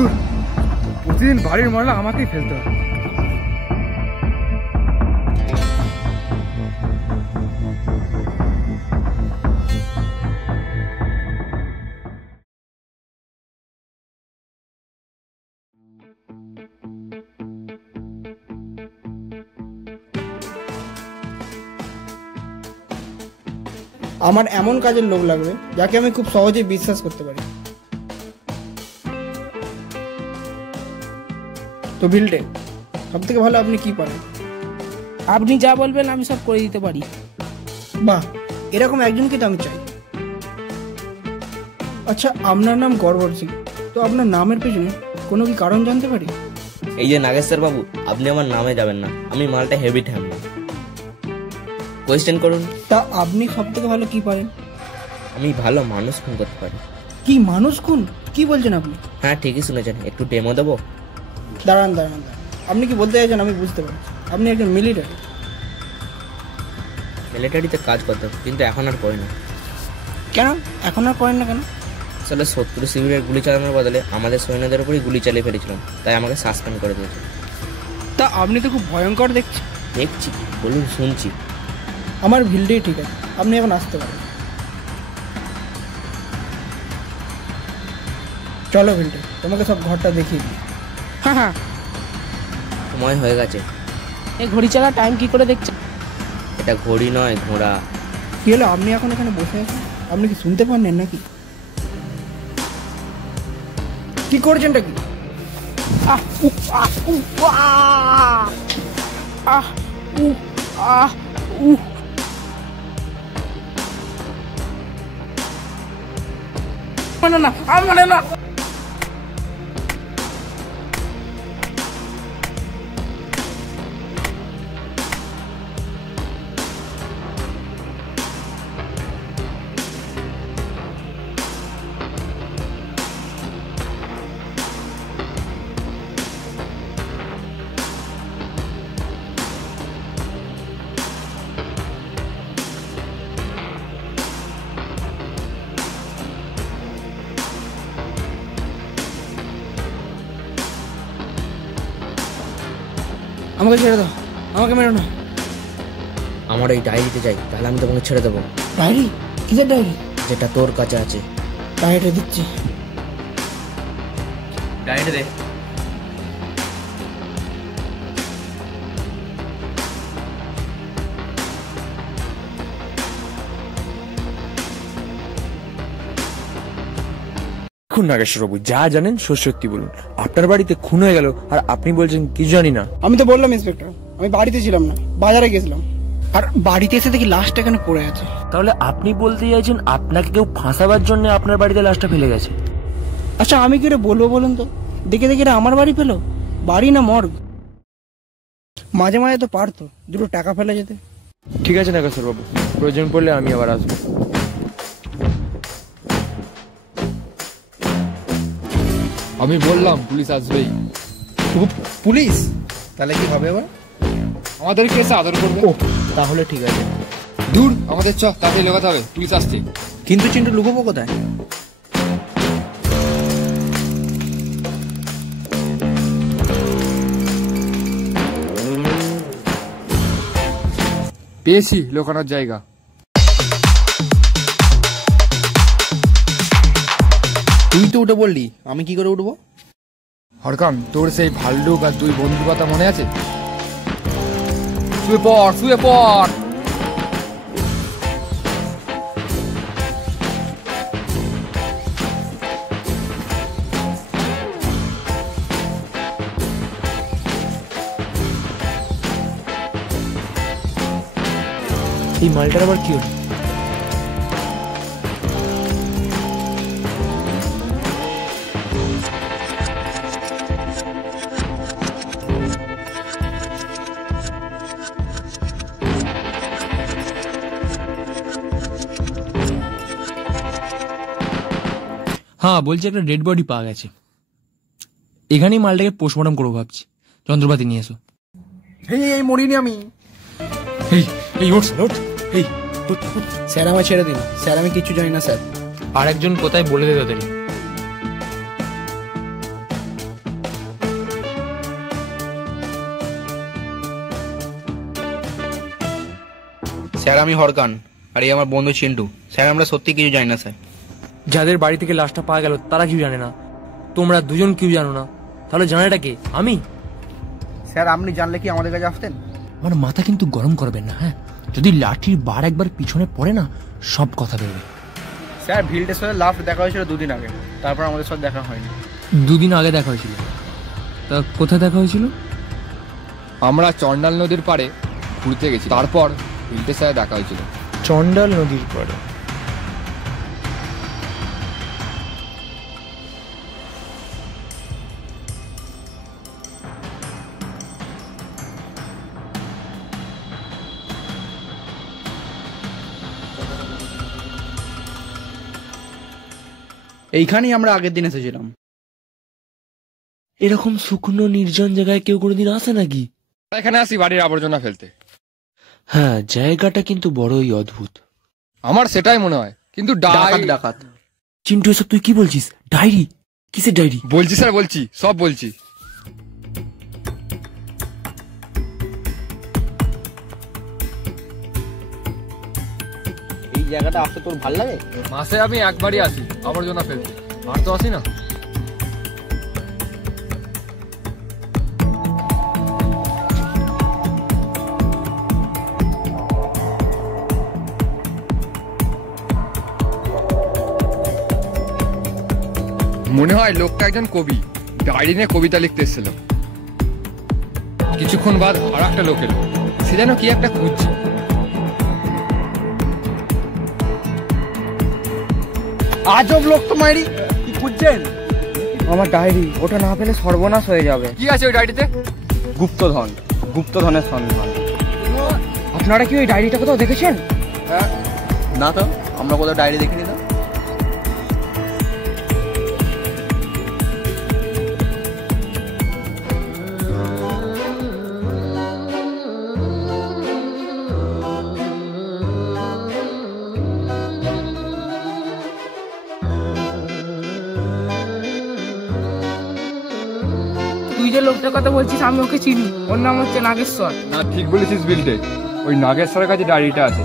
ধুর, প্রতিদিন বাড়ির ময়লা আমাকেই ফেলতে হয়। আমার এমন কাজের লোক লাগবে যাকে আমি খুব সহজেই বিশ্বাস করতে পারি। তো বিল্ডে সব থেকে ভালো আপনি কি পারেন? আপনি যা বলবেন আমি সব করে দিতে পারি। বাহ, এরকম একজনকে তো আমি চাই। আচ্ছা, আপনার নাম গড়বড় সিং, তো আপনার নামের পেছনে কোনো কি কারণ জানতে পারি? এই যে নাগেশ্বর বাবু, আপনি আমার নামে যাবেন না, আমি মালটা হেভি ঠ্যাম না। কোয়েশ্চেন করুন। তা আপনি সব থেকে ভালো কি পারেন? আমি ভালো মানুষ খুন করতে পারি। কি মানুষ খুন? কি বলছেন আপনি? হ্যাঁ ঠিকই শুনেছেন, একটু ডেমো দেবো? দাঁড়ান দাঁড়ান দাঁড়ান, আপনি কি বলতে চাইছেন আমি বুঝতে পারছি। আপনি একজন মিলিটারি। মিলিটারিতে কাজ করতাম, কিন্তু এখন আর করি না। কেন এখন আর করেন না কেন? আসলে শত্রু শিবিরের গুলি চালানোর বদলে আমাদের সৈন্যদের উপরই গুলি চালিয়ে ফেলেছিলাম, তাই আমাকে সাসপেন্ড করে দিয়েছে। তা আপনি তো খুব ভয়ঙ্কর দেখছি। দেখছি বলুন, শুনছি। আমার ভিলটাই ঠিক আছে, আপনি এখন আসতে পারেন। চলো ভিলটে, তোমাকে সব ঘরটা দেখিয়ে দিই। হ্যাঁ হ্যাঁ, সময় হয়ে গেছে। এই ঘড়ি চালা টাইম কি করে দেখছে? এটা ঘড়ি নয়, ঘোড়া। কি হলো, আপনি এখন এখানে বসে আছেন? আপনি কি শুনতে পারেন নাকি? কি করছেনটা কি? আহ উহ আহ উহ আহ আহ উহ আহ উহ। মানে না, মানে না। আমাকে ছেড়ে দাও, আমাকে মেরো না। আমার এই ডায়েরিতে যাই, তাহলে আমি তোমাকে ছেড়ে দেবো। ডায়েরি? কিসের ডায়েরি? যেটা তোর কাছে আছে। ডায়েরিটা দিচ্ছি। ডায়েরি দে। খুন নাগেশ্বরবাবু, যা জানেন সত্যি বলুন। আপনার বাড়িতে খুন হয়ে গেল আর আপনি বলছেন কিছু জানি না। আমি তো বললাম ইন্সপেক্টর, আমি বাড়িতে ছিলাম না, বাজারে গেছিলাম। আর বাড়িতে এসে দেখি লাশটা এখানে পড়ে আছে। তাহলে আপনি বলতে চাইছেন আপনাকে কেউ ফাঁসাবার জন্য আপনার বাড়িতে লাশটা ফেলে গেছে? আচ্ছা, আমি কি রে বলবো বলুন তো? দেখে দেখে রে আমার বাড়ি পেলো? বাড়ি না মর্গ? মাঝে মাঝে তো পারতো দুটো টাকা ফেলে যেতে। ঠিক আছে নাগেশ্বরবাবু, প্রয়োজন পড়লে আমি আবার আসবো। আমি বললাম পুলিশ আসবেই। পুলিশ? তাহলে কি হবে এবার? আমাদের কেসে আদর করবে। ও, তাহলে ঠিক আছে। দূর, আমাদের চ, তাড়াতাড়ি লোকাতে হবে, পুলিশ আসছে। কিন্তু চিন্টু, লুকোবো কোথায়? পেয়েছি লোকানোর জায়গা। তুই তো উঠে বললি, আমি কি করে উঠবো? হরকাম, তোর সেই ভাল্লুক আর দুই বন্ধুর কথা মনে আছে? শুয়ে পড়, শুয়ে পড়। এই মালটার আবার কি হলো? হ্যাঁ বলছি, একটা ডেড বডি পাওয়া গেছে। এখানেই মালটাকে পোস্টমর্টম করবো ভাবছি। যন্ত্রপাতি নিয়ে এসো। এই মরিনি আমি। এই এই ওঠ ওঠ, এই স্যার আমায় ছেড়ে দিন স্যার, আমি কিছু জানি না স্যার। আর একজন কোথায় বলে দে তাড়াতাড়ি। স্যার আমি হরকান, আর এই আমার বন্ধু চিন্টু। স্যার আমরা সত্যি কিছু জানি না স্যার। যাদের বাড়ি থেকে লাশটা পাওয়া গেল তারা কেউ জানে না, তোমরা দুজন কেউ জানো না, তাহলে জানাটা কে? আমি? স্যার আপনি জানলে কি আমাদের কাছে আসতেন? আমার মাথা কিন্তু গরম করবেন না, হ্যাঁ? যদি লাঠির বার একবার পিছনে পড়ে না, সব কথা বেরোবে। স্যার ভিলটের সাথে লাস্ট দেখা হয়েছিল 2 দিন আগে, তারপর আমাদের সাথে দেখা হয়নি। 2 দিন আগে দেখা হয়েছিল? তা কোথায় দেখা হয়েছিল? আমরা চন্ডাল নদীর পাড়ে ঘুরতে গেছি, তারপর ভিলটের সাথে দেখা হয়েছিল। চন্ডাল নদীর পরে? এইখানেই আমরা আগের দিন এসেছিলাম। এরকম শুকনো নির্জন জায়গায় কেউ কোনোদিন আসে নাকি? এখানে আসি বাড়ির আবর্জনা ফেলতে। হ্যাঁ, জায়গাটা কিন্তু বড়ই অদ্ভুত। আমার সেটাই মনে হয়, কিন্তু ডাকাত। চিন্টু, এসব তুই কি বলছিস? ডায়েরি? কিসের ডায়েরি? বলছি স্যার, বলছি, সব বলছি। এই জায়গাটা আসতে তোর ভালো লাগে? মাসে আমি একবারই আসি আবর্জনা ফেলতে, আর তো আসি না। মনে হয় লোকটা একজন কবি, ডায়েরি নিয়ে কবিতা লিখতে এসেছিল। কিছুক্ষণ বাদ আর একটা লোক এলো, সে যেন কি একটা খুঁজছে। আজব লোক তো মাইরি, কি খুঁজছেন? আমার ডায়েরি, ওটা না পেলে সর্বনাশ হয়ে যাবে। কি আছে ওই ডায়েরিতে? গুপ্তধনের সন্ধান। আপনারা কি ওই ডায়েরিটা কোথাও দেখেছেন? না তো, আমরা কোথাও ডায়েরি দেখিনি তো। তুই যে লোকটার কথা বলছিস আমি ওকে চিনি, ওর নাম হচ্ছে নাগেশ্বর। না, ঠিক বলেছিস বিলটে, ওই নাগেশ্বরের কাছে ডায়েরিটা আছে।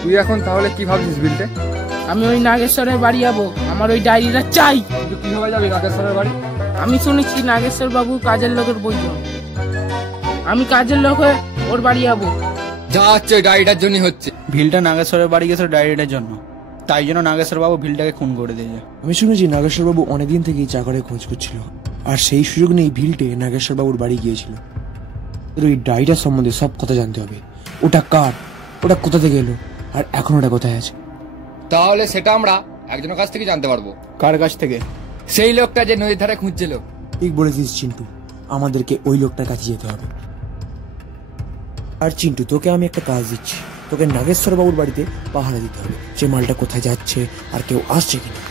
তুই এখন তাহলে কি ভাবছিস বিলটে? আমি ওই নাগেশ্বরের বাড়ি যাবো, আমার ওই ডায়েরিটা চাই। তুই কিভাবে যাবি নাগেশ্বরের বাড়ি? আমি শুনেছি নাগেশ্বর বাবু কাজের লোকের বইজন, আমি কাজের লোক হয়ে ওর বাড়ি যাবো। যা হচ্ছে ওই ডায়েরিটার জন্যই হচ্ছে। ভিলটা নাগেশ্বরের বাড়ি গেছে ডায়েরিটার জন্য, তাই জন্য নাগেশ্বর বাবু ভিলটাকে খুন করে দিয়েছে। আমি শুনেছি নাগেশ্বরবাবু অনেকদিন থেকেই চাকরের খোঁজ করছিল, আর সেই সুযোগ নেই ভিলটে নাগেশ্বরবাবুর বাড়ি গিয়েছিল। ওই ডায়েরিটার সম্বন্ধে সব কথা জানতে হবে। ওটা কার, ওটা কোথা থেকে এলো, আর এখন ওটা কোথায় আছে। তাহলে সেটা আমরা একজনের কাছ থেকে জানতে পারবো। কার কাছ থেকে? সেই লোকটা যে নদীর ধারে খুঁজছিল। ঠিক বলেছিস চিন্টু, আমাদেরকে ওই লোকটার কাছে যেতে হবে। আর চিন্টু, তোকে আমি একটা কাজ দিচ্ছি, তোকে নাগেশ্বরবাবুর বাড়িতে পাহারা দিতে হবে, যে মালটা কোথায় যাচ্ছে আর কেউ আসছে কিনা।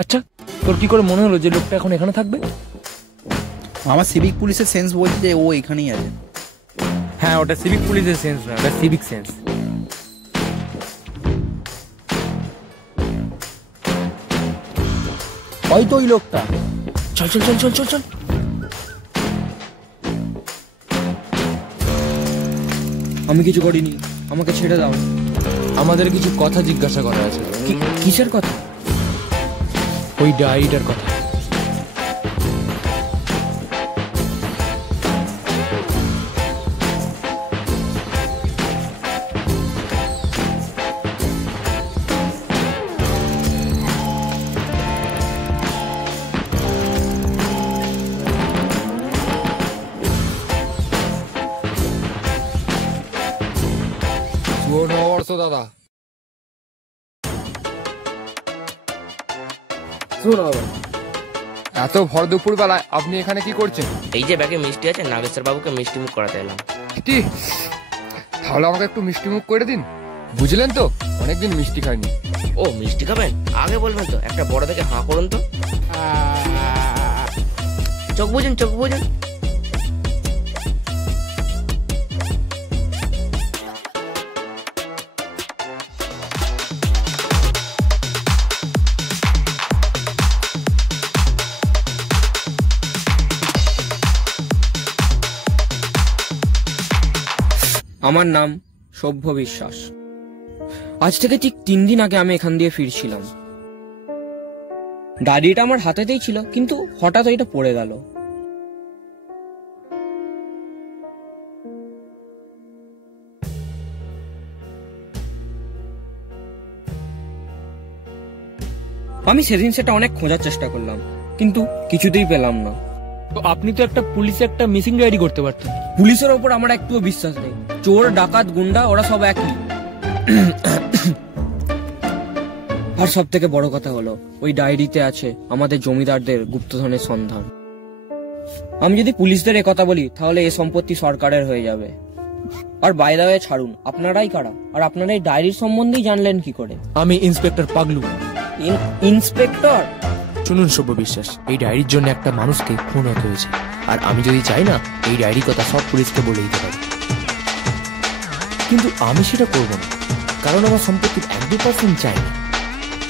আচ্ছা, তোর কি করে মনে হলো যে লোকটা এখন এখানে থাকবে? আমার সিভিক পুলিশের সেন্স বলছে যে ও এখানেই আছে। হ্যাঁ, ওটা সিভিক পুলিশের সেন্স না, ওটা সিভিক সেন্স। হয়তো ওই লোকটা। চল চল চল চল চল চল। আমি কিছু করিনি, আমাকে ছেড়ে দাও। আমাদের কিছু কথা জিজ্ঞাসা করা আছে। কিসের কথা? ওই ডায়েরিটার কথা। নববর্ষ দাদা। এত ভর দুপুর বেলায় আপনি এখানে কি করছেন? এই যে ব্যাগে মিষ্টি আছে, নাগেশ্বর বাবুকে মিষ্টি মুখ করাতে এলাম। মিষ্টি? তাহলে আমাকে একটু মিষ্টি মুখ করে দিন, বুঝলেন তো? অনেকদিন মিষ্টি খাইনি। ও, মিষ্টি খাবেন? আগে বলবেন তো। একটা বড় থেকে হাঁ করুন তো। চোখ বুঝুন, চোখ বুঝুন। আমার নাম সভ্য বিশ্বাস। আজ থেকে ঠিক 3 দিন আগে আমি এখান দিয়ে ফিরছিলাম। ডায়েরিটা আমার হাতেতেই ছিল, কিন্তু হঠাৎ এটা পড়ে গেল। আমি সেদিন সেটা অনেক খোঁজার চেষ্টা করলাম, কিন্তু কিছুতেই পেলাম না। তো আপনি তো একটা পুলিশে একটা মিসিং ডায়েরি করতে পারতেন। পুলিশের ওপর আমার একটুও বিশ্বাস নেই। চোর, ডাকাত, গুন্ডা ওরা সব একই। আর সব থেকে বড় কথা হলো, ওই ডায়েরিতে আছে আমাদের জমিদারদের গুপ্তধনের সন্ধান। আমি যদি পুলিশদের কথা বলি তাহলে এই সম্পত্তি সরকারের হয়ে যাবে। আর বাইরে হয়ে ছাড়ুন, আপনারাই কারা, আর আপনারা এই ডায়েরির সম্বন্ধেই জানলেন কি করে? আমি ইন্সপেক্টর পাগলু। ইন্সপেক্টর? শুনুন সভ্য বিশ্বাস, এই ডায়েরির জন্য একটা মানুষকে খুন হতে হয়েছে, আর আমি যদি চাই না এই ডায়েরির কথা সব পুলিশকে বলে দিতে পারি, কিন্তু আমি সেটা করব না, কারণ আমার সম্পত্তির 1-2% চাই না।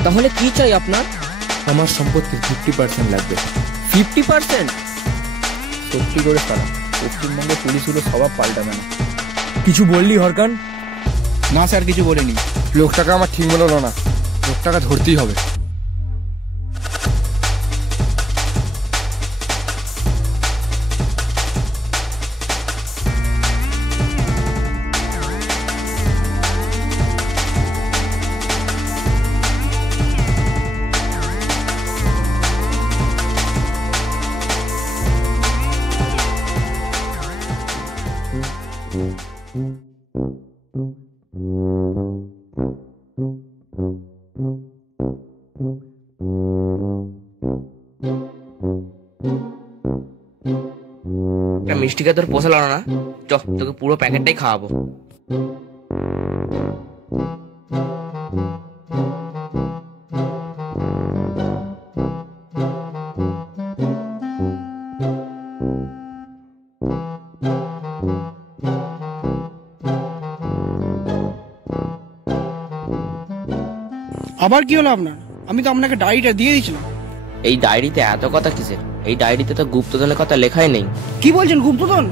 তাহলে কি চাই আপনার? আমার সম্পত্তির 50% লাগবে। 50%? সত্যি করে সারা পশ্চিমবঙ্গে পুলিশগুলো স্বভাব পাল্টাবে না। কিছু বললি হরকান? না স্যার, কিছু বলিনি। লোকটাকে আমার ঠিক মনে হলো না, লোকটাকে ধরতেই হবে। মিষ্টিকে তোর পোষালো না, চ তোকে পুরো প্যাকেটটাই খাওয়াবো। আবার কি হলো আপনার? আমি তো আপনাকে ডায়েরিটা দিয়ে দিয়েছিলাম। এই ডায়েরিতে এত কথা কিসের? এই ডায়েরিতে তো গুপ্তধনের কথা লেখাই নেই। কি বলছেন? গুপ্তধন?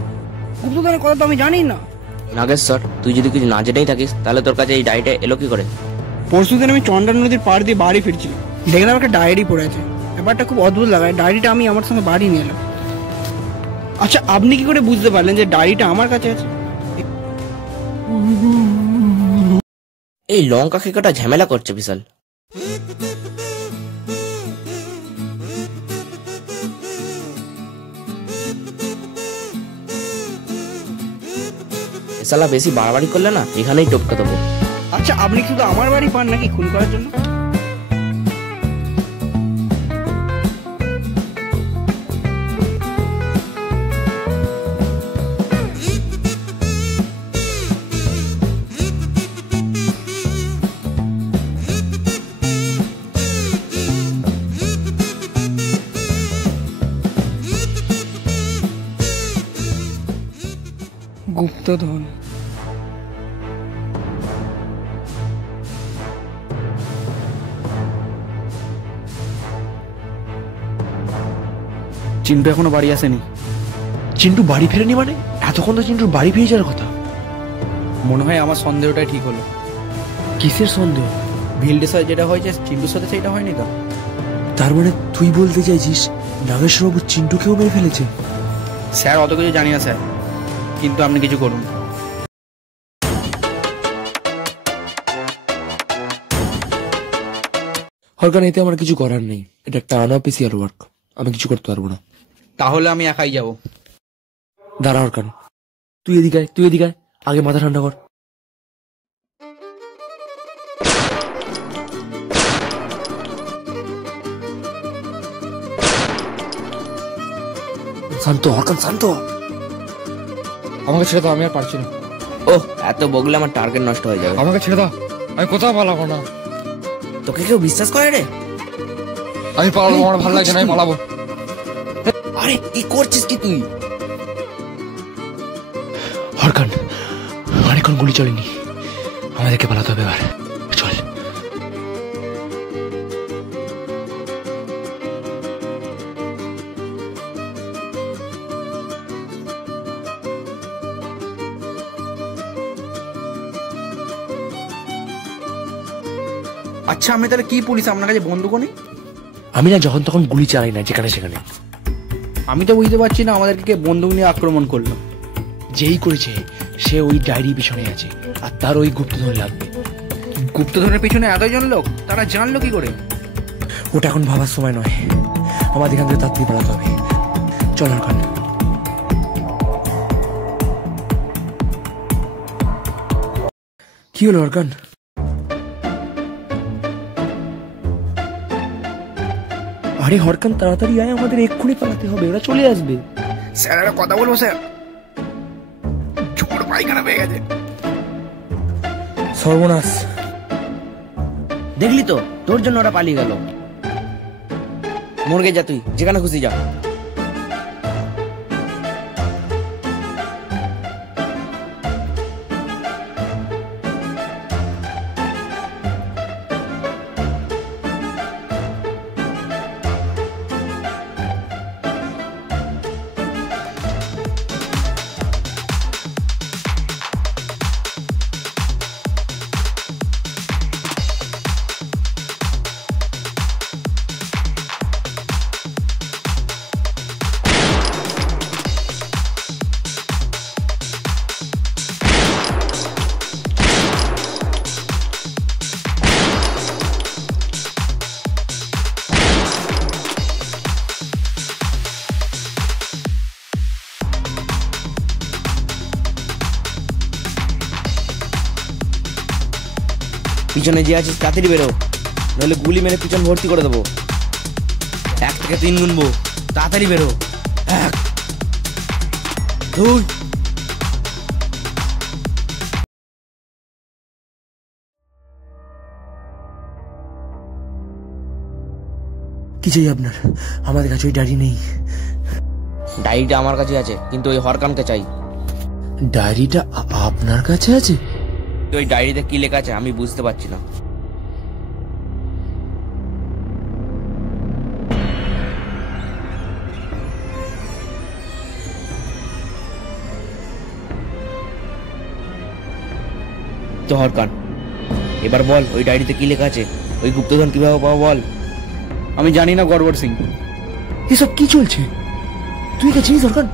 গুপ্তধনের কথা তো আমি জানি না। নাগেশ্বর, তুই যদি কিছু না জেনেই থাকিস তাহলে তোর কাছে এই ডায়েরিটা এলো কি করে? পরশুদিন আমি চন্দ্রা নদীর পাড় দিয়ে বাড়ি ফিরছিলাম, দেখলাম একটা ডায়েরি পড়ে আছে। ব্যাপারটা খুব অদ্ভুত লাগায়। ডায়েরিটা আমি আমার সঙ্গে বাড়ি নিয়ে এলাম। আচ্ছা, আপনি কি করে বুঝতে পারলেন যে ডায়েরিটা আমার কাছে আছে? এই লঙ্কা খেকাটা ঝামেলা করছে বিশাল। শালা বেশি বাড়াবাড়ি করলে না এখানেই টপকে দেবো। আচ্ছা, আপনি শুধু আমার বাড়ি পান নাকি খুন করার জন্য? গুপ্তধন। চিন্টু এখনো বাড়ি আসেনি। চিন্টু বাড়ি ফেরেনি মানে? এতক্ষণ তো চিন্টুর বাড়ি ফিরে যাওয়ার কথা। মনে হয় আমার সন্দেহটাই ঠিক হলো। কিসের সন্দেহ? ভিলডের সাথে যেটা হয়েছে চিন্টুর সাথে সেটা হয়নি তো? তার মানে তুই বলতে চাইছিস নাগেশ্বরবাবু চিন্টুকেও মেরে ফেলেছে? স্যার অত কিছু জানি না স্যার, কিন্তু আপনি কিছু করুন। হরকান, এতে আমার কিছু করার নেই। এটা একটা আনঅফিসিয়াল ওয়ার্ক, আমি কিছু করতে পারবো না। তাহলে আমি একাই যাব। দাঁড়া হরকান, তুই এদিকে আয়, তুই এদিকে আয়, আগে মাথা ঠান্ডা কর। শান্ত হরকান, শান্ত। আমাকে ছেড়ে দাও, আমি আর পারছি না। ওহ, এত বগলে আমার টার্গেট নষ্ট হয়ে যাবে। আমাকে ছেড়ে দাও, আমি কোথাও পালাবো না। তোকে কেউ বিশ্বাস করে রে? আমি পালাবো, আমার ভালো লাগছে না, আমি পালাবো। আরে কি করছিস কি তুই? হরকান, অনেকক্ষণ গুলি চলেনি, আমাদেরকে পালাতে হবে এবার, চল। আচ্ছা আমি তাহলে কি পুলিশ, আপনার কাছে বন্দুকও নেই? আমি না যখন তখন গুলি চালাই না যেখানে সেখানে। আমি তো বুঝতে পারছি না আমাদেরকে কে বন্দুক নিয়ে আক্রমণ করলো। যেই করেছে সে ওই ডায়েরি পিছনে আছে আর তার ওই গুপ্তধন লাগবে। গুপ্তধনের পিছনে এতজন লোক, তারা জানলো কি করে? ওটা এখন ভাবার সময় নয়, আমাদের এখান থেকে তাড়াতাড়ি পালাতে হবে। চল অর্কান। কি হলো অর্কান? আরে হরকান তাড়াতাড়ি আয়, আমাদের এক্ষুনি পালাতে হবে, ওরা চলে আসবে। স্যার একটা কথা বলবো স্যার, ঝোড় পায়খানা পেয়ে গেছে। সর্বনাশ, দেখলি তো তোর জন্য ওরা পালিয়ে গেল। মর্গে যা, তুই যেখানে খুশি যা। পিছনে যে আছিস তাড়াতাড়ি বেরো, নইলে গুলি মেরে পিছন ভর্তি করে দেবো। 1 থেকে 3 গুনবো, তাড়াতাড়ি বেরো। 1 2। কি চাই আপনার? আমাদের কাছে ওই ডায়েরি নেই। ডায়েরিটা আমার কাছে আছে, কিন্তু ওই হরকানকে চাই। ডায়েরিটা আপনার কাছে আছে? ওই ডায়েরিতে কি লেখা আছে আমি বুঝতে পারছি না। তো হরকান, এবার বল ওই ডায়েরিতে কি লেখা আছে, ওই গুপ্তধন কিভাবে পাবো বল। আমি জানি না গড়বড় সিং। এসব কি চলছে? তুই কে চিনিস অর্কান?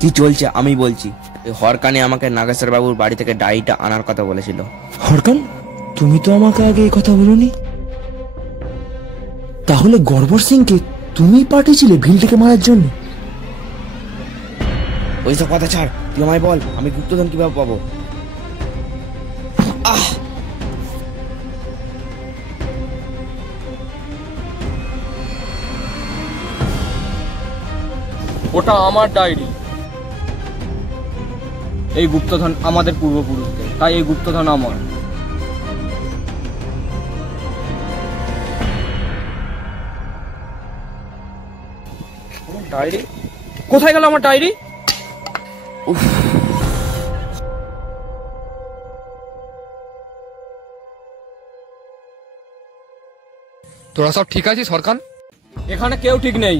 কি চলছে আমি বলছি। ওই হরকানে আমাকে নাগেশ্বর বাবুর বাড়ি থেকে ডায়েরিটা আনার কথা বলেছিল। হরকান, তুমি তো আমাকে আগে এই কথা বলোনি। তাহলে গর্বর সিংকে তুমি পাঠিয়েছিলে ভিলটাকে মারার জন্য? ওইসব কথা ছাড়, তুই আমায় বল আমি গুপ্তধন কিভাবে পাবো। ওটা আমার ডায়েরি। এই গুপ্তধন আমাদের পূর্বপুরুষদের, তাই এই গুপ্তধন আমার। ডায়েরি কোথায় গেল? আমার ডায়েরি? তোরা সব ঠিক আছিস হরকান? এখানে কেউ ঠিক নেই,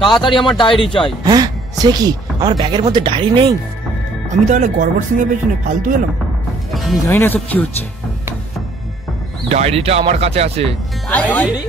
তাড়াতাড়ি আমার ডায়েরি চাই। হ্যাঁ, সে কি আমার ব্যাগের মধ্যে ডায়েরি নেই? আমি তাহলে গড়বড় সিং এর পেছনে ফালতু এলাম? আমি জানি না সব কি হচ্ছে। ডায়েরিটা আমার কাছে আছে। ডায়েরি?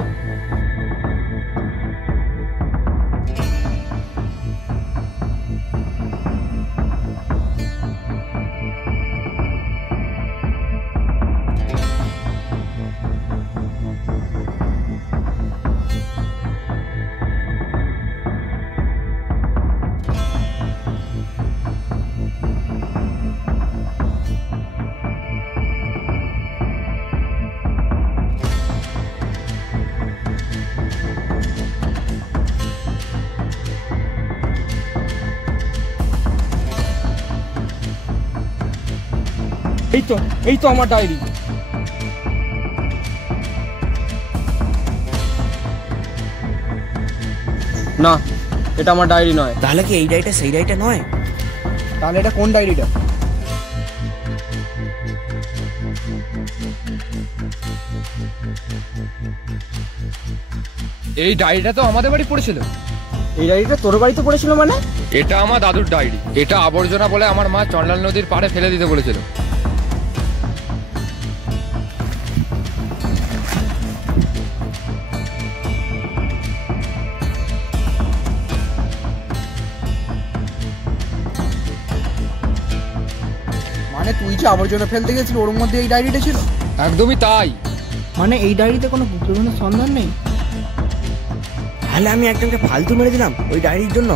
এই তো আমার ডায়েরি। না, এটা আমার ডায়েরি নয়। তাহলে কি এই ডায়েরিটা সেই ডায়েরিটা নয়? তাহলে এটা কোন ডায়েরিটা? এই ডায়েরিটা তো আমাদের বাড়ি পড়েছিল। এই ডায়েরিটা তোর বাড়িতে পড়েছিল মানে? এটা আমার দাদুর ডায়েরি। এটা আবর্জনা বলে আমার মা চন্ডাল নদীর পাড়ে ফেলে দিতে বলেছিল। মানে তুই যে আবর্জনা ফেলতে গেছিল ওর মধ্যে এই ডায়েরিটা ছিল? একদমই তাই। মানে এই ডায়েরিতে কোনো গুপ্তধনের সন্ধান নেই? তাহলে আমি একজনকে ফালতু মেরে দিলাম ওই ডায়েরির জন্য।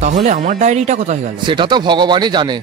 তাহলে আমার ডায়েরিটা কোথায় গেল? সেটা তো ভগবানই জানে।